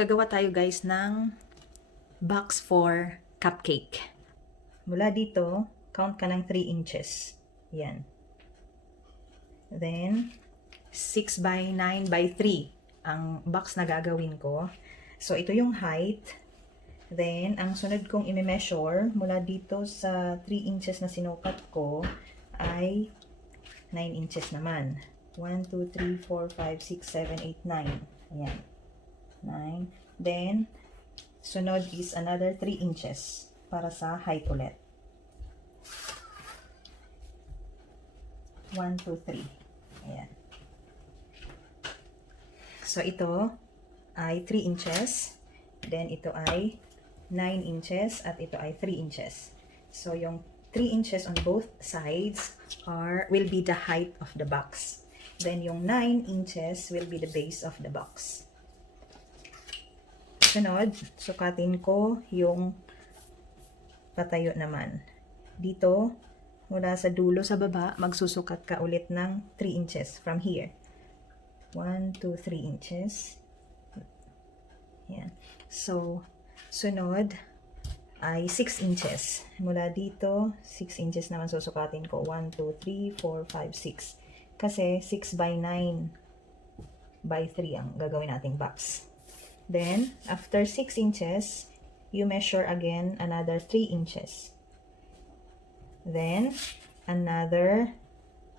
Gagawa tayo guys ng box for cupcake. Mula dito, count ka ng 3 inches. Yan. Then, 6 by 9 by 3 ang box na gagawin ko. So, ito yung height. Then, ang sunod kong i-measure mula dito sa 3 inches na sinukat ko ay 9 inches naman. 1, 2, 3, 4, 5, 6, 7, 8, 9. Ayan. 9. Then, sunod is another 3 inches para sa height ulit. 1, 2, 3. Ayan. So, ito ay 3 inches. Then, ito ay 9 inches at ito ay 3 inches. So, yung 3 inches on both sides will be the height of the box. Then, yung 9 inches will be the base of the box. Sunod, sukatin ko yung patayo naman. Dito, mula sa dulo sa baba, magsusukat ka ulit ng 3 inches from here. 1, 2, 3 inches. Yan. So, sunod ay 6 inches. Mula dito, 6 inches naman susukatin ko. 1, 2, 3, 4, 5, 6. Kasi 6 by 9 by 3 ang gagawin nating box. Then, after 6 inches, you measure again another 3 inches. Then, another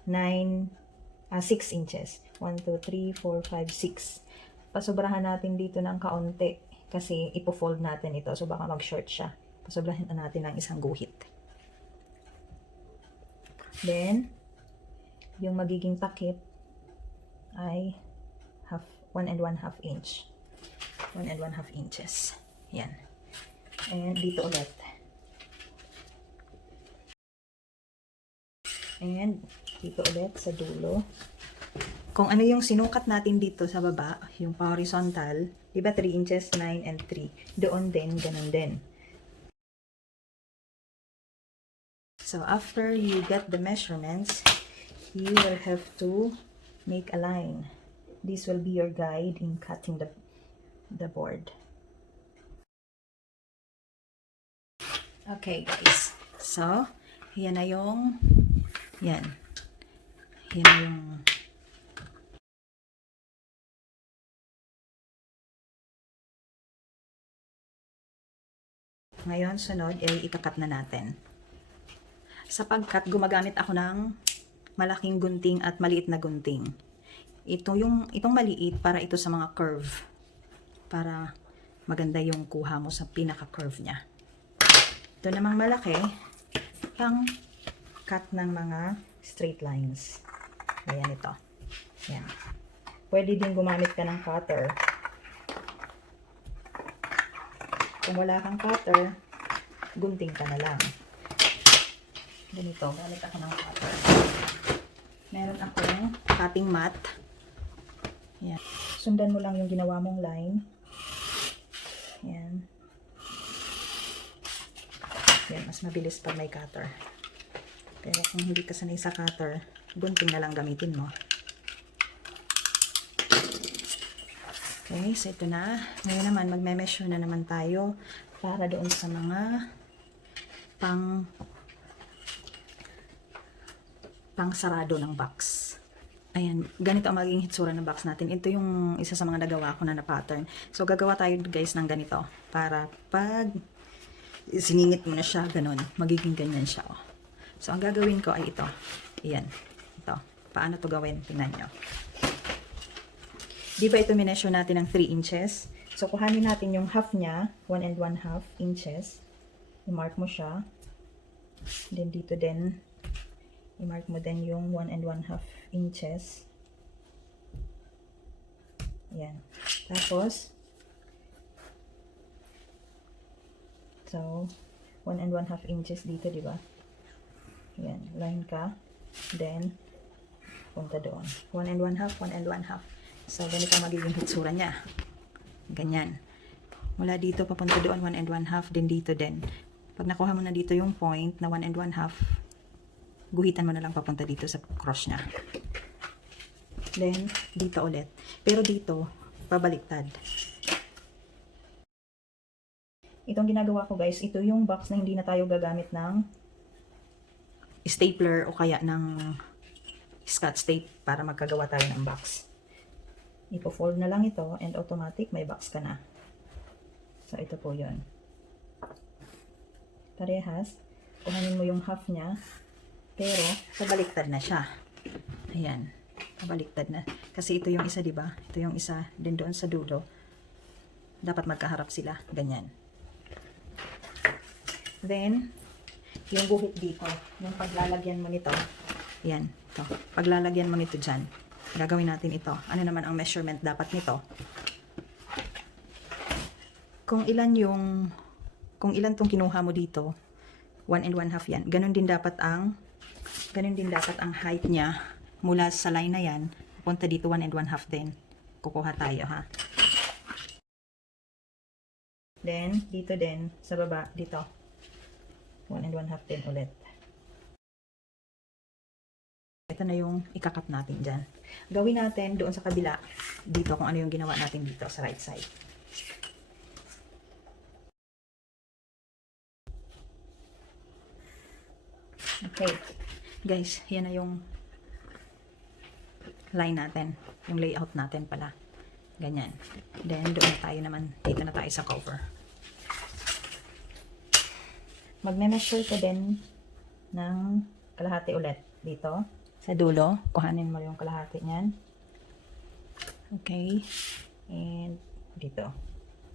6 inches. 1, 2, 3, 4, 5, 6. Pasobrahan natin dito ng kaunti kasi ipo-fold natin ito. So, baka mag-short siya. Pasobrahan natin ng isang guhit. Then, yung magiging takip ay 1 1/2 inch. 1 1/2 inches. Yan. And dito ulit. And dito ulit sa dulo. Kung ano yung sinukat natin dito sa baba, yung horizontal, di ba 3 inches, 9, and 3. Doon din, ganun din. So, after you get the measurements, you will have to make a line. This will be your guide in cutting the board. Okay, guys. So, yan na yung yan na yung ngayon, sunod ay ikakat na natin. Sa pagkat, gumagamit ako ng malaking gunting at maliit na gunting. Itong maliit para ito sa mga curve. Para maganda yung kuha mo sa pinaka-curve niya. Ito namang malaki, pang cut ng mga straight lines. Ayan ito. Ayan. Pwede din gumamit ka ng cutter. Kung wala kang cutter, gunting ka na lang. Ganito, gamit ako ng cutter. Meron akong cutting mat. Ayan. Sundan mo lang yung ginawa mong line. Ayan. Ayan, mas mabilis pag may cutter. Pero kung hindi ka sanay sa cutter, gunting na lang gamitin mo. Okay, so ito na. Ngayon naman, magme-measure na naman tayo para doon sa mga pang sarado ng box. Ayan, ganito ang magiging hitsura ng box natin. Ito yung isa sa mga nagawa ko na pattern. So, gagawa tayo guys ng ganito. Para pag siningit mo na siya, ganun. Magiging ganyan siya. Oh. So, ang gagawin ko ay ito. Ayan. Ito. Paano to gawin? Tingnan nyo. Di ba ito mineasure natin ng 3 inches? So, kuhanin natin yung half niya. 1 1/2 inches. I-mark mo siya. Then, dito din. I-mark mo din yung 1 1/2 inches. Ayan. Tapos, so, 1 1/2 inches dito, di ba? Ayan. Line ka. Then, punta doon. 1 1/2, 1 1/2. So, ganito ang magiging hitsura niya. Ganyan. Mula dito, papunta doon, 1 1/2. Then, dito din. Pag nakuha mo na dito yung point na 1 1/2, guhitan mo na lang papunta dito sa cross niya. Then, dito ulit. Pero dito, pabaliktad. Itong ginagawa ko guys, ito yung box na hindi na tayo gagamit ng stapler o kaya ng Scotch tape para magkagawa tayo ng box. Ipo-fold na lang ito and automatic may box ka na. So, ito po yun. Parehas. Kuhanin mo yung half niya. Pero, pabaliktad na siya. Ayan. Pabaliktad na. Kasi ito yung isa, diba? Ito yung isa din doon sa dulo. Dapat magkaharap sila. Ganyan. Then, yung guhit dito. Yung paglalagyan mo nito. Ayan. Ito. Paglalagyan mo nito dyan. Gagawin natin ito. Ano naman ang measurement dapat nito? Kung ilan tong kinuha mo dito, 1 1/2 yan. Ganun din dapat ang height niya mula sa line na yan, punta dito 1 1/2 din. Kukuha tayo, ha. Then, dito din, sa baba, dito. 1 1/2 din ulit. Ito na yung ikakat natin dyan. Gawin natin doon sa kabila, dito kung ano yung ginawa natin dito sa right side. Okay. Guys, yan na yung line natin. Yung layout natin pala. Ganyan. Then, doon tayo naman. Dito na tayo sa cover. Magme-measure ka din ng kalahati ulit. Dito. Sa dulo. Kuhanin mo yung kalahati niyan. Okay. And, dito.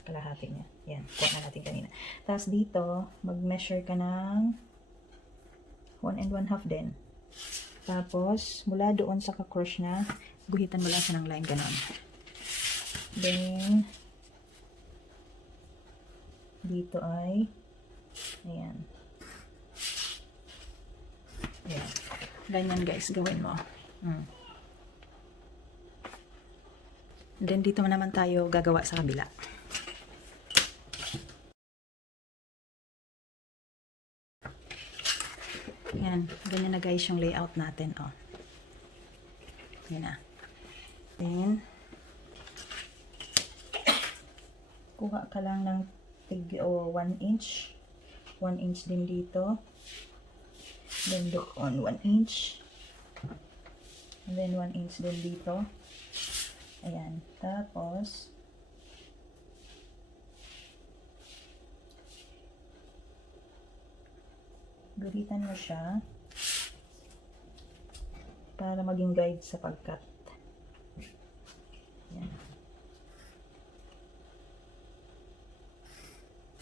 Kalahati niya. Yan. Kuha na natin kanina. Tapos, dito, mag-measure ka ng 1 1/2 din. Tapos, mula doon sa ka-crush na, guhitan mo lang siya ng line, ganon. Then, dito ay, ayan. Ayan. Ganyan guys, gawin mo. Then, dito naman tayo gagawa sa kabila. Yan, ganyan na guys yung layout natin, oh. Yan na. Then, kuha ka lang ng 1 inch. 1 inch din dito. Then doon 1 inch. And then 1 inch din dito. Ayan. Tapos, guhitan mo siya para maging guide sa pagkat. Yan.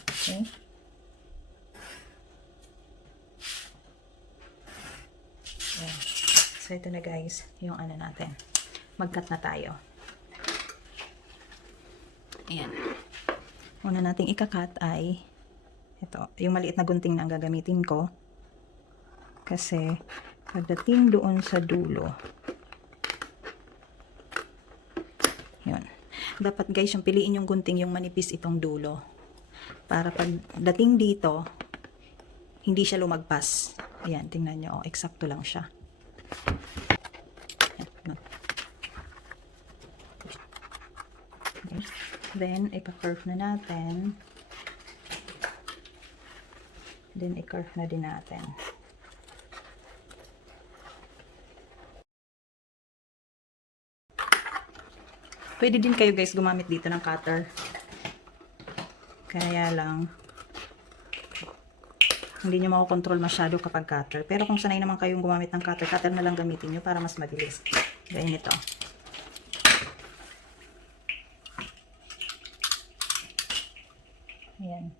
Okay. Yan. So, ito na guys, yung ano natin. Mag-cut na tayo. Ayan. Una nating ika-cut ay ito, yung maliit na gunting na ang gagamitin ko. Kasi, pagdating doon sa dulo, yun. Dapat guys, yung piliin yung gunting, yung manipis itong dulo. Para pagdating dito, hindi siya lumagpas. Ayan, tingnan nyo. Oh, eksakto lang siya. Okay. Then, ipa-curve na natin. Then, i-curve na din natin. Pwede din kayo guys gumamit dito ng cutter. Kaya lang, hindi nyo makokontrol masyado kapag cutter. Pero kung sanay naman kayong gumamit ng cutter, cutter na lang gamitin nyo para mas mabilis. Gaya nito. Ayan.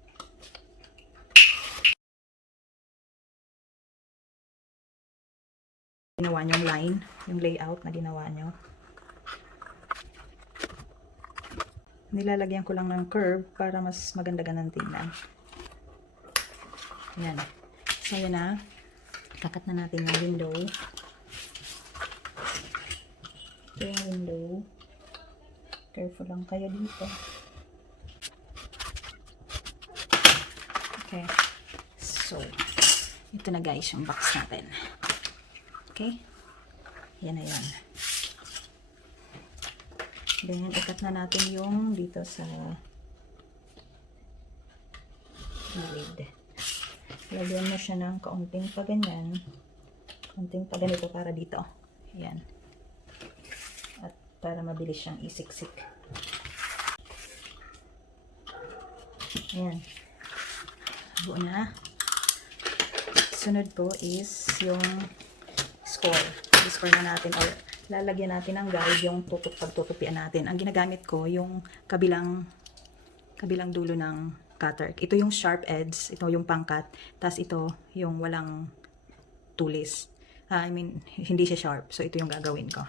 Ginawa nyo yung line, yung layout na ginawa nyo. Nilalagyan ko lang ng curve para mas maganda-gandang tingnan. Ayan. So, yun na. Kakat na natin yung window. Ito yung window. Careful lang kayo dito. Okay. So, ito na guys yung box natin. Okay? Yan na yan. Then, ikat na natin yung dito sa gilid. Lagyan mo siya ng kaunting pa ganyan. Kaunting pa ganito para dito. Ayan. At para mabilis siyang isiksik. Ayan. Buo na. Sunod po is yung score. I-score na natin or lalagyan natin ng guide yung pagtutupian natin. Ang ginagamit ko yung kabilang dulo ng cutter. Ito yung sharp edge, ito yung pangkat, tas ito yung walang tulis. I mean, hindi siya sharp. So ito yung gagawin ko.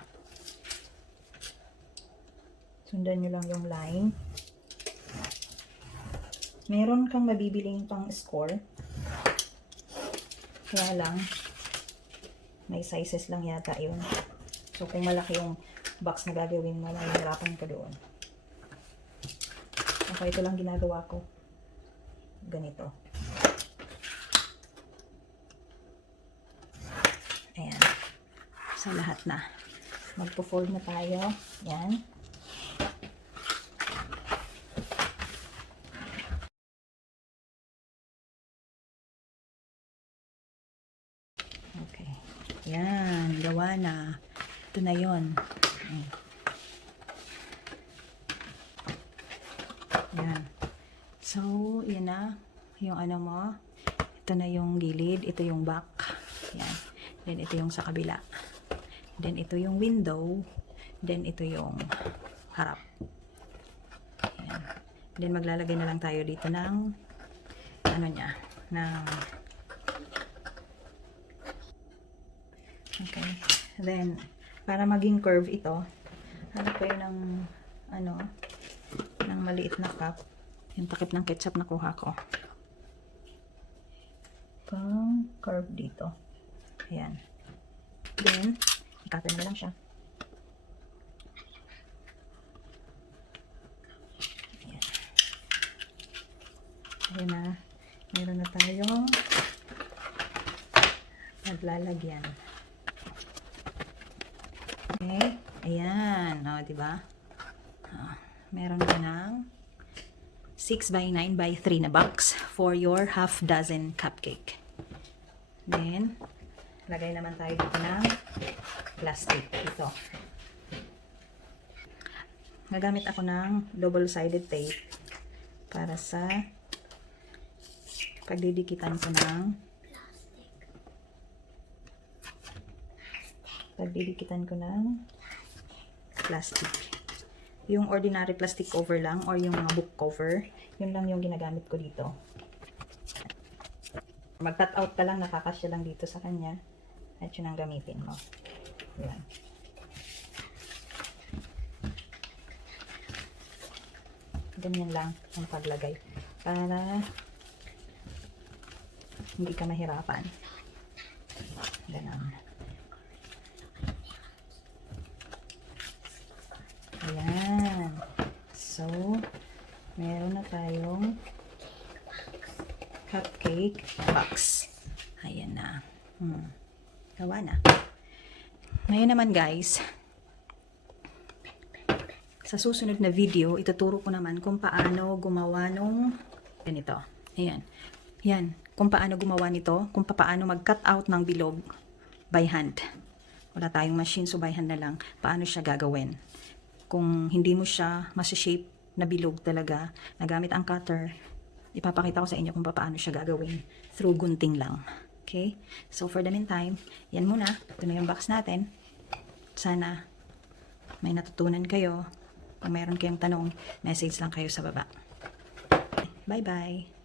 Sundan nyo lang yung line. Meron kang mabibiling pang score. Kaya lang, may sizes lang yata yun. So, kung malaki yung box na gagawin mo, mahihirapan ka doon. Okay, ito lang ginagawa ko. Ganito. Ayan. So, lahat na. Magpo-fold na tayo. Ayan. Okay. Yan, gawa na. Ito na yun. Yan. So, yan na. Yung ano mo. Ito na yung gilid. Ito yung back. Yan. Then, ito yung sa kabila. Then, ito yung window. Then, ito yung harap. Yan. Then, maglalagay na lang tayo dito ng ano niya. Okay. Then, para maging curve ito, hanap kayo ng ng maliit na cup. Yung takip ng ketchup na kuha ko. Pang curve dito. Ayan. Then, ikatin mo lang siya. Ayan. Ayan na. Meron na tayong naglalagyan. Okay. Ayan. O, diba? Meron ka ng 6x9x3 na box for your half dozen cupcake. Then, lagay naman tayo dito ng plastic. Ito. Gagamit ako ng double-sided tape para sa pagdidikitan ko ng plastic. Yung ordinary plastic cover lang or yung mga book cover, yun lang yung ginagamit ko dito. Mag-cut out ka lang, nakakasya lang dito sa kanya at yun ang gamitin mo. Yan. Ganyan lang ang paglagay para hindi ka mahirapan. Ganun. Ayan. So, meron na tayong cupcake box. Ayan na. Gawa na. Ngayon naman guys, sa susunod na video, ituturo ko naman kung paano gumawa nung ganito. Ayan. Yan. Kung paano gumawa nito, kung paano mag-cut out ng bilog by hand. Wala tayong machine, so by hand na lang. Paano siya gagawin? Kung hindi mo siya masashape na bilog talaga, nagamit ang cutter, ipapakita ko sa inyo kung paano siya gagawin through gunting lang. Okay? So, for the meantime, yan muna. Ito na yung box natin. Sana may natutunan kayo. Kung mayroon kayong tanong, message lang kayo sa baba. Bye-bye!